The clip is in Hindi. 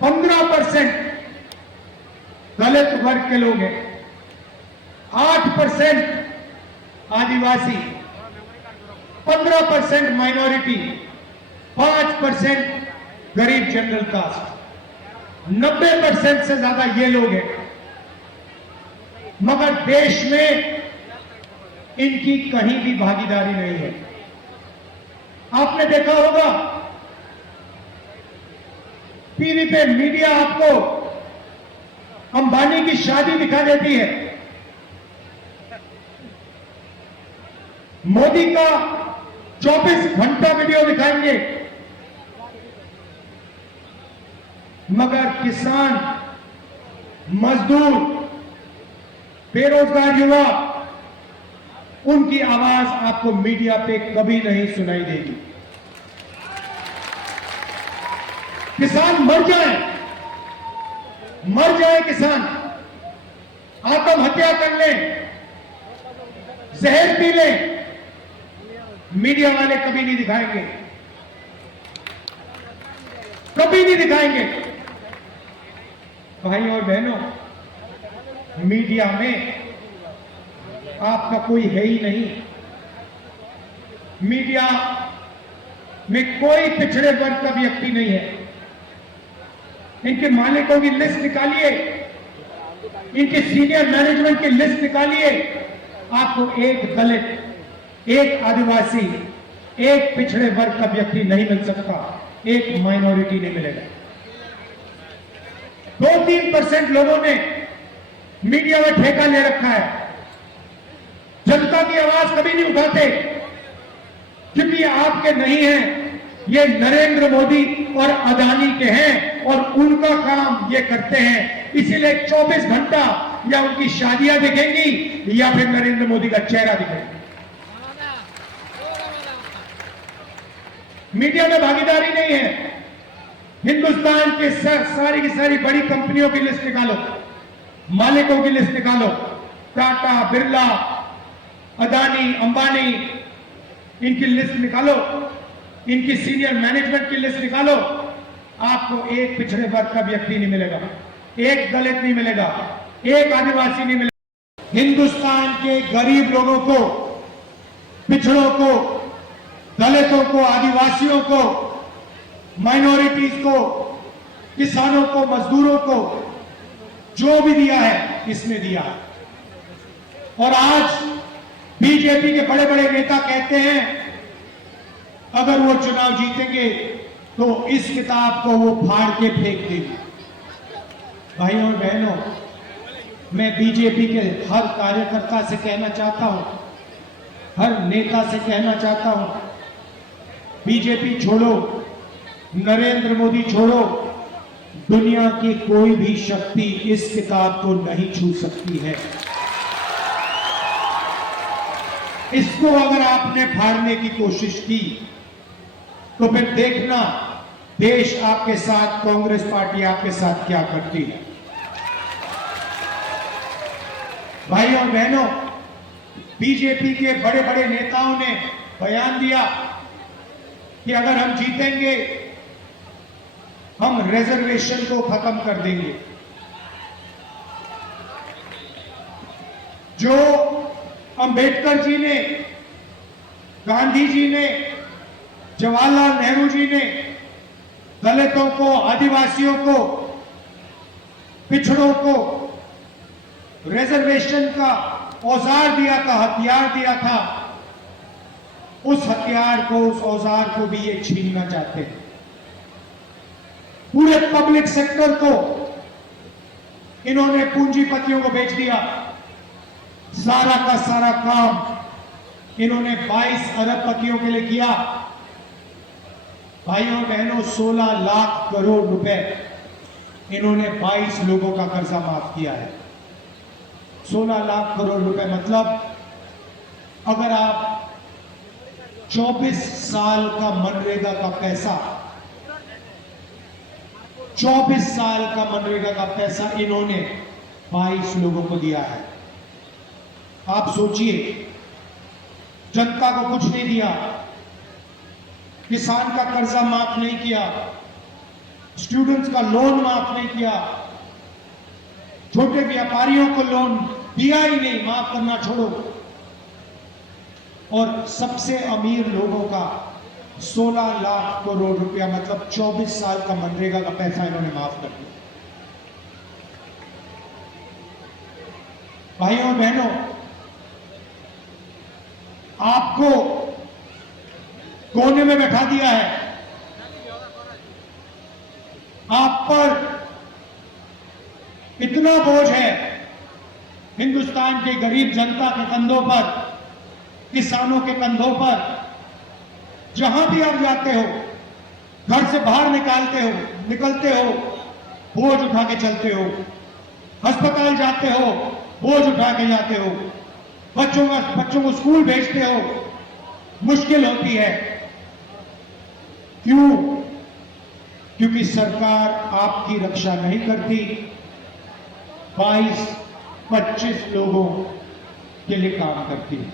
15% दलित वर्ग के लोग हैं, 8% आदिवासी, 15% माइनॉरिटी, 5% गरीब जनरल कास्ट, 90% से ज्यादा ये लोग हैं। मगर देश में इनकी कहीं भी भागीदारी नहीं है। आपने देखा होगा टीवी पे मीडिया आपको अंबानी की शादी दिखा देती है, मोदी का 24 घंटा वीडियो दिखाएंगे, मगर किसान, मजदूर, बेरोजगार युवा, उनकी आवाज आपको मीडिया पे कभी नहीं सुनाई देगी। किसान मर जाए किसान, आत्महत्या कर ले, जहर पी ले, मीडिया वाले कभी नहीं दिखाएंगे, कभी नहीं दिखाएंगे। भाई और बहनों, मीडिया में आपका कोई है ही नहीं। मीडिया में कोई पिछड़े वर्ग का व्यक्ति नहीं है। इनके मालिकों की लिस्ट निकालिए, इनके सीनियर मैनेजमेंट की लिस्ट निकालिए, आपको एक दलित, एक आदिवासी, एक पिछड़े वर्ग का व्यक्ति नहीं मिल सकता, एक माइनॉरिटी नहीं मिलेगा। 2-3% लोगों ने मीडिया में ठेका ले रखा है, जनता की आवाज कभी नहीं उठाते, क्योंकि ये आपके नहीं हैं, ये नरेंद्र मोदी और अदानी के हैं और उनका काम ये करते हैं। इसीलिए 24 घंटा या उनकी शादियां दिखेंगी या फिर नरेंद्र मोदी का चेहरा दिखेगा। मीडिया में भागीदारी नहीं है। हिंदुस्तान के सारी की सारी बड़ी कंपनियों की लिस्ट निकालो, मालिकों की लिस्ट निकालो, टाटा, बिरला, अदानी, अंबानी, इनकी लिस्ट निकालो, इनकी सीनियर मैनेजमेंट की लिस्ट निकालो, आपको एक पिछड़े वर्ग का व्यक्ति नहीं मिलेगा, एक दलित नहीं मिलेगा, एक आदिवासी नहीं मिलेगा। हिंदुस्तान के गरीब लोगों को, पिछड़ों को, दलितों को, आदिवासियों को, माइनॉरिटीज को, किसानों को, मजदूरों को जो भी दिया है, इसने दिया है। और आज बीजेपी के बड़े बड़े नेता कहते हैं अगर वो चुनाव जीतेंगे तो इस किताब को वो फाड़ के फेंक देंगे। भाइयों और बहनों, मैं बीजेपी के हर कार्यकर्ता से कहना चाहता हूं, हर नेता से कहना चाहता हूं, बीजेपी छोड़ो, नरेंद्र मोदी छोड़ो, दुनिया की कोई भी शक्ति इस किताब को नहीं छू सकती है। इसको अगर आपने फाड़ने की कोशिश की तो फिर देखना देश आपके साथ, कांग्रेस पार्टी आपके साथ क्या करती है। भाइयों और बहनों, बीजेपी के बड़े बड़े नेताओं ने बयान दिया कि अगर हम जीतेंगे हम रिजर्वेशन को खत्म कर देंगे। जो अंबेडकर जी ने, गांधी जी ने, जवाहरलाल नेहरू जी ने दलितों को, आदिवासियों को, पिछड़ों को रिजर्वेशन का औजार दिया था, हथियार दिया था, उस हथियार को, उस औजार को भी ये छीनना चाहते हैं। पूरे पब्लिक सेक्टर को इन्होंने पूंजीपतियों को बेच दिया। सारा का सारा काम इन्होंने 22 अरबपतियों के लिए किया। भाइयों और बहनों, 16 लाख करोड़ रुपए इन्होंने 22 लोगों का कर्जा माफ किया है। 16 लाख करोड़ रुपए मतलब अगर आप 24 साल का मनरेगा का पैसा, 24 साल का मनरेगा का पैसा इन्होंने 22 लोगों को दिया है। आप सोचिए, जनता को कुछ नहीं दिया, किसान का कर्जा माफ नहीं किया, स्टूडेंट्स का लोन माफ नहीं किया, छोटे व्यापारियों को लोन दिया ही नहीं, माफ करना छोड़ो। और सबसे अमीर लोगों का 16 लाख करोड़ रुपया, मतलब 24 साल का मनरेगा का पैसा इन्होंने माफ कर दिया। भाइयों बहनों, आपको कोने में बैठा दिया है, आप पर इतना बोझ है हिंदुस्तान के गरीब जनता के कंधों पर, किसानों के कंधों पर। जहां भी आप जाते हो, घर से बाहर निकलते हो, बोझ उठा के चलते हो, अस्पताल जाते हो, बोझ उठा के जाते हो, बच्चों को स्कूल भेजते हो, मुश्किल होती है। क्यों? क्योंकि सरकार आपकी रक्षा नहीं करती, 22-25 लोगों के लिए काम करती है।